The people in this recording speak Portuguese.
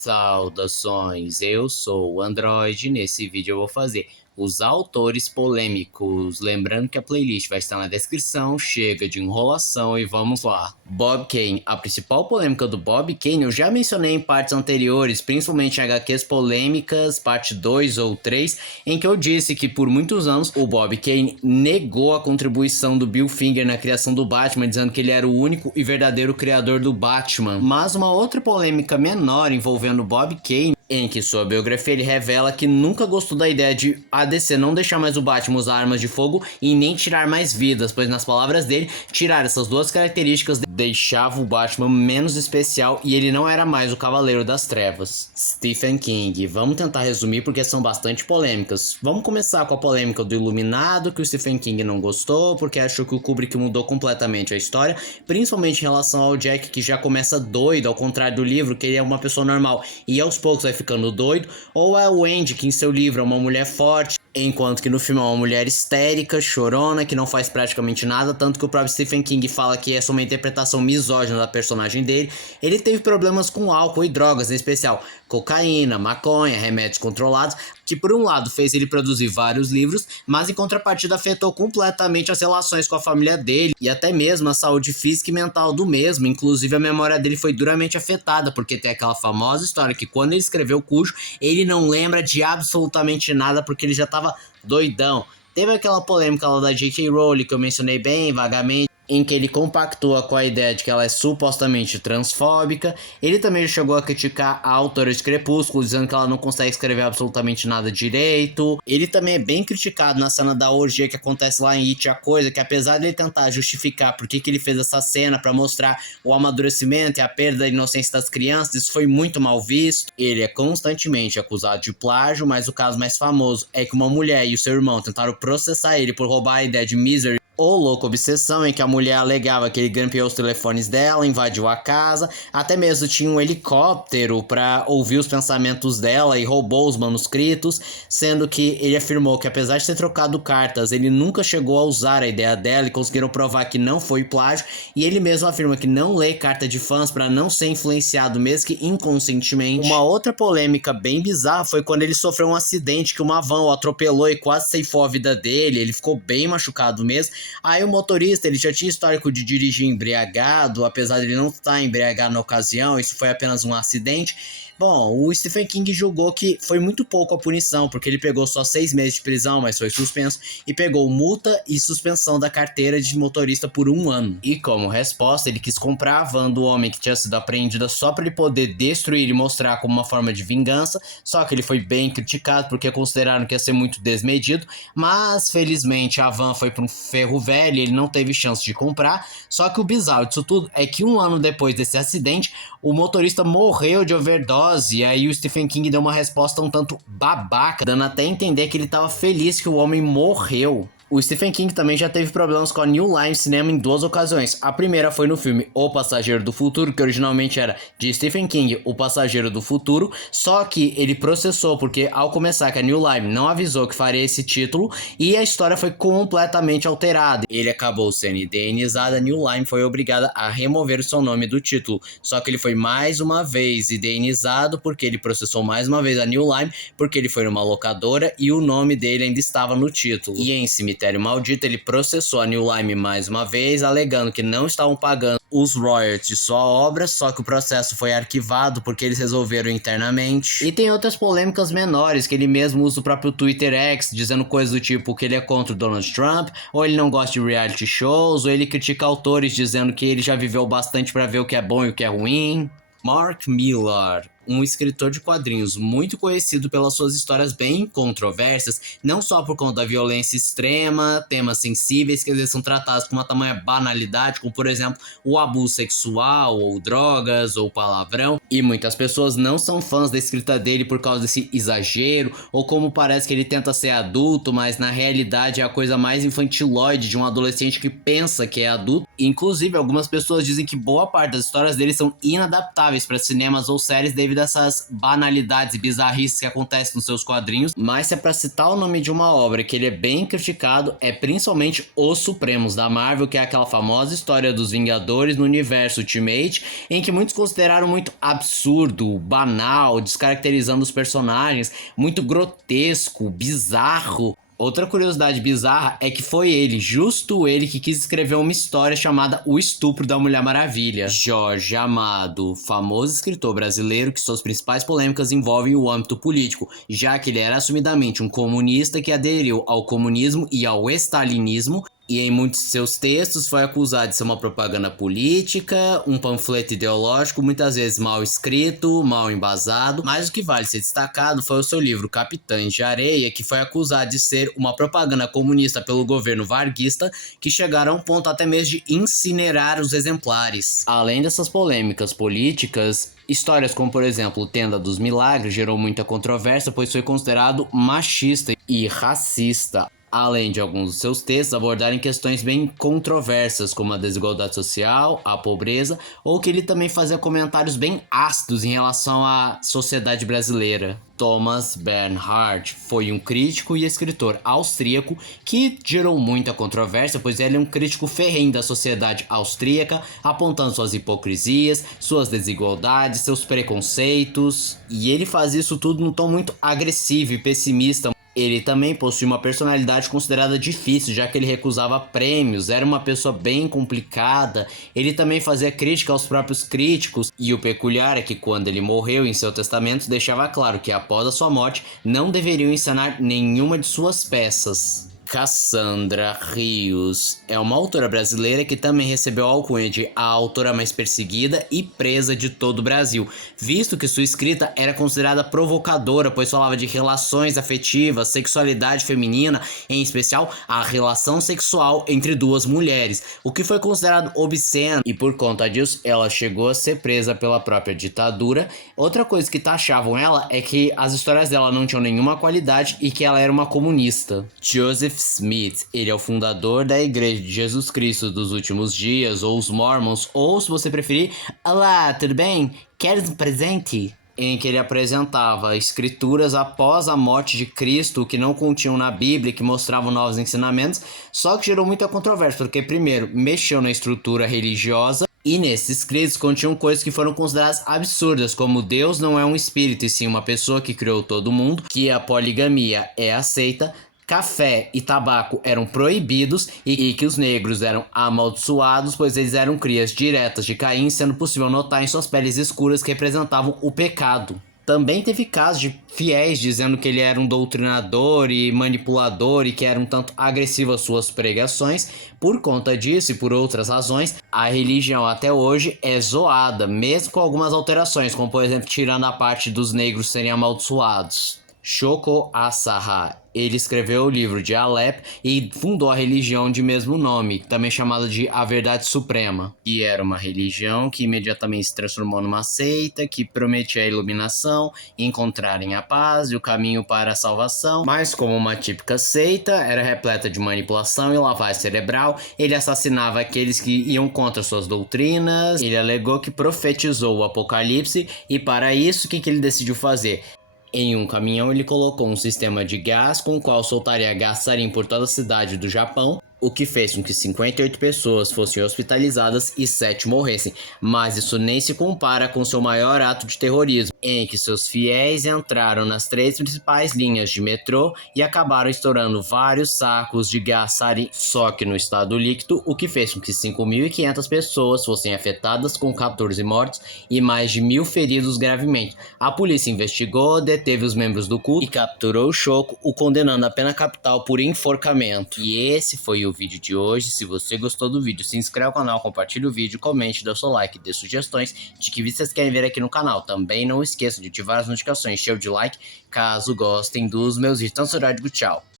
Saudações, eu sou o Android e nesse vídeo eu vou fazer os autores polêmicos. Lembrando que a playlist vai estar na descrição, chega de enrolação e vamos lá. Bob Kane. A principal polêmica do Bob Kane eu já mencionei em partes anteriores, principalmente em HQs polêmicas, parte 2 ou 3, em que eu disse que por muitos anos o Bob Kane negou a contribuição do Bill Finger na criação do Batman, dizendo que ele era o único e verdadeiro criador do Batman. Mas uma outra polêmica menor envolvendo Bob Kane, em que sua biografia ele revela que nunca gostou da ideia de a DC não deixar mais o Batman usar armas de fogo e nem tirar mais vidas, pois nas palavras dele, tirar essas duas características deixava o Batman menos especial e ele não era mais o Cavaleiro das Trevas. Stephen King. Vamos tentar resumir porque são bastante polêmicas. Vamos começar com a polêmica do Iluminado, que o Stephen King não gostou porque achou que o Kubrick mudou completamente a história, principalmente em relação ao Jack, que já começa doido, ao contrário do livro, que ele é uma pessoa normal e aos poucos vai ficando doido, ou é o Andy, que em seu livro é uma mulher forte, enquanto que no filme é uma mulher histérica, chorona, que não faz praticamente nada, tanto que o próprio Stephen King fala que é só uma interpretação misógina da personagem dele. Ele teve problemas com álcool e drogas, em especial cocaína, maconha, remédios controlados, que por um lado fez ele produzir vários livros, mas em contrapartida afetou completamente as relações com a família dele e até mesmo a saúde física e mental do mesmo. Inclusive a memória dele foi duramente afetada, porque tem aquela famosa história que quando ele escreveu Cujo, ele não lembra de absolutamente nada porque ele já estava doidão. Teve aquela polêmica lá da J.K. Rowling que eu mencionei bem vagamente, em que ele compactua com a ideia de que ela é supostamente transfóbica. Ele também chegou a criticar a autora de Crepúsculo, dizendo que ela não consegue escrever absolutamente nada direito. Ele também é bem criticado na cena da orgia que acontece lá em It, a Coisa, que apesar de ele tentar justificar por que ele fez essa cena para mostrar o amadurecimento e a perda da inocência das crianças, isso foi muito mal visto. Ele é constantemente acusado de plágio, mas o caso mais famoso é que uma mulher e o seu irmão tentaram processar ele por roubar a ideia de Misery, ou Louca Obsessão, em que a mulher alegava que ele grampeou os telefones dela, invadiu a casa, até mesmo tinha um helicóptero para ouvir os pensamentos dela e roubou os manuscritos, sendo que ele afirmou que apesar de ter trocado cartas, ele nunca chegou a usar a ideia dela e conseguiram provar que não foi plágio, e ele mesmo afirma que não lê carta de fãs para não ser influenciado, mesmo que inconscientemente. Uma outra polêmica bem bizarra foi quando ele sofreu um acidente que uma van o atropelou e quase ceifou a vida dele, ele ficou bem machucado mesmo. Aí o motorista, ele já tinha histórico de dirigir embriagado, apesar de ele não estar embriagado na ocasião, isso foi apenas um acidente. Bom, o Stephen King julgou que foi muito pouco a punição, porque ele pegou só 6 meses de prisão, mas foi suspenso, e pegou multa e suspensão da carteira de motorista por 1 ano. E como resposta, ele quis comprar a van do homem que tinha sido apreendida só para ele poder destruir e mostrar como uma forma de vingança, só que ele foi bem criticado porque consideraram que ia ser muito desmedido, mas felizmente a van foi para um ferro velho e ele não teve chance de comprar. Só que o bizarro disso tudo é que 1 ano depois desse acidente, o motorista morreu de overdose. E aí o Stephen King deu uma resposta um tanto babaca, dando até a entender que ele estava feliz que o homem morreu. O Stephen King também já teve problemas com a New Line Cinema em 2 ocasiões. A primeira foi no filme O Passageiro do Futuro, que originalmente era de Stephen King, O Passageiro do Futuro, só que ele processou porque ao começar que a New Line não avisou que faria esse título e a história foi completamente alterada. Ele acabou sendo indenizado, a New Line foi obrigada a remover o seu nome do título, só que ele foi mais uma vez indenizado porque ele processou mais uma vez a New Line, porque ele foi numa locadora e o nome dele ainda estava no título. E em Cemitério Maldito, ele processou a New Line mais uma vez, alegando que não estavam pagando os royalties de sua obra, só que o processo foi arquivado porque eles resolveram internamente. E tem outras polêmicas menores, que ele mesmo usa o próprio Twitter X, dizendo coisas do tipo que ele é contra o Donald Trump, ou ele não gosta de reality shows, ou ele critica autores dizendo que ele já viveu bastante para ver o que é bom e o que é ruim. Mark Millar, um escritor de quadrinhos muito conhecido pelas suas histórias bem controversas, não só por conta da violência extrema, temas sensíveis que às vezes são tratados com uma tamanha banalidade, como por exemplo o abuso sexual, ou drogas, ou palavrão, e muitas pessoas não são fãs da escrita dele por causa desse exagero, ou como parece que ele tenta ser adulto, mas na realidade é a coisa mais infantiloide de um adolescente que pensa que é adulto. Inclusive algumas pessoas dizem que boa parte das histórias dele são inadaptáveis para cinemas ou séries devido dessas banalidades e bizarrices que acontecem nos seus quadrinhos, mas se é pra citar o nome de uma obra que ele é bem criticado, é principalmente Os Supremos da Marvel, que é aquela famosa história dos Vingadores no universo Ultimate, em que muitos consideraram muito absurdo, banal, descaracterizando os personagens, muito grotesco, bizarro. Outra curiosidade bizarra é que foi ele, justo ele, que quis escrever uma história chamada O Estupro da Mulher Maravilha. Jorge Amado, famoso escritor brasileiro que suas principais polêmicas envolvem o âmbito político, já que ele era assumidamente um comunista que aderiu ao comunismo e ao stalinismo, e em muitos de seus textos foi acusado de ser uma propaganda política, um panfleto ideológico, muitas vezes mal escrito, mal embasado, mas o que vale ser destacado foi o seu livro Capitães de Areia, que foi acusado de ser uma propaganda comunista pelo governo varguista, que chegaram a um ponto até mesmo de incinerar os exemplares. Além dessas polêmicas políticas, histórias como, por exemplo, Tenda dos Milagres gerou muita controvérsia, pois foi considerado machista e racista. Além de alguns dos seus textos abordarem questões bem controversas, como a desigualdade social, a pobreza, ou que ele também fazia comentários bem ácidos em relação à sociedade brasileira. Thomas Bernhard foi um crítico e escritor austríaco que gerou muita controvérsia, pois ele é um crítico ferrenho da sociedade austríaca, apontando suas hipocrisias, suas desigualdades, seus preconceitos, e ele faz isso tudo num tom muito agressivo e pessimista. Ele também possui uma personalidade considerada difícil, já que ele recusava prêmios, era uma pessoa bem complicada. Ele também fazia crítica aos próprios críticos, e o peculiar é que quando ele morreu, em seu testamento deixava claro que após a sua morte não deveriam encenar nenhuma de suas peças. Cassandra Rios é uma autora brasileira que também recebeu a alcunha de a autora mais perseguida e presa de todo o Brasil, visto que sua escrita era considerada provocadora, pois falava de relações afetivas, sexualidade feminina, em especial a relação sexual entre duas mulheres, o que foi considerado obsceno, e por conta disso ela chegou a ser presa pela própria ditadura. Outra coisa que taxavam ela é que as histórias dela não tinham nenhuma qualidade e que ela era uma comunista. Joseph Smith, ele é o fundador da Igreja de Jesus Cristo dos Últimos Dias, ou os Mormons, ou se você preferir, olá, tudo bem? Queres um presente? Em que ele apresentava escrituras após a morte de Cristo que não continham na Bíblia, que mostravam novos ensinamentos, só que gerou muita controvérsia, porque primeiro, mexeu na estrutura religiosa, e nesses escritos continham coisas que foram consideradas absurdas, como Deus não é um espírito, e sim uma pessoa que criou todo mundo, que a poligamia é aceita, café e tabaco eram proibidos e que os negros eram amaldiçoados, pois eles eram crias diretas de Caim, sendo possível notar em suas peles escuras que representavam o pecado. Também teve casos de fiéis dizendo que ele era um doutrinador e manipulador e que era um tanto agressivo às suas pregações. Por conta disso e por outras razões, a religião até hoje é zoada, mesmo com algumas alterações, como por exemplo tirando a parte dos negros serem amaldiçoados. Shoko Asahara, ele escreveu o livro de Alep e fundou a religião de mesmo nome, também chamada de A Verdade Suprema, que era uma religião que imediatamente se transformou numa seita que prometia a iluminação, encontrarem a paz e o caminho para a salvação, mas como uma típica seita, era repleta de manipulação e lavagem cerebral. Ele assassinava aqueles que iam contra suas doutrinas, ele alegou que profetizou o apocalipse e para isso o que ele decidiu fazer? Em um caminhão ele colocou um sistema de gás com o qual soltaria gás sarin por toda a cidade do Japão, o que fez com que 58 pessoas fossem hospitalizadas e 7 morressem. Mas isso nem se compara com seu maior ato de terrorismo, em que seus fiéis entraram nas 3 principais linhas de metrô e acabaram estourando vários sacos de gás sarin, só que no estado líquido, o que fez com que 5.500 pessoas fossem afetadas, com 14 mortos e mais de 1.000 feridos gravemente. A polícia investigou, deteve os membros do culto e capturou o Shoko, o condenando à pena capital por enforcamento. E esse foi o vídeo de hoje. Se você gostou do vídeo, se inscreve no canal, compartilhe o vídeo, comente, dê o seu like, dê sugestões de que vídeos vocês querem ver aqui no canal. Também não esqueçam de ativar as notificações, show de like, caso gostem dos meus vídeos. Então, tchau.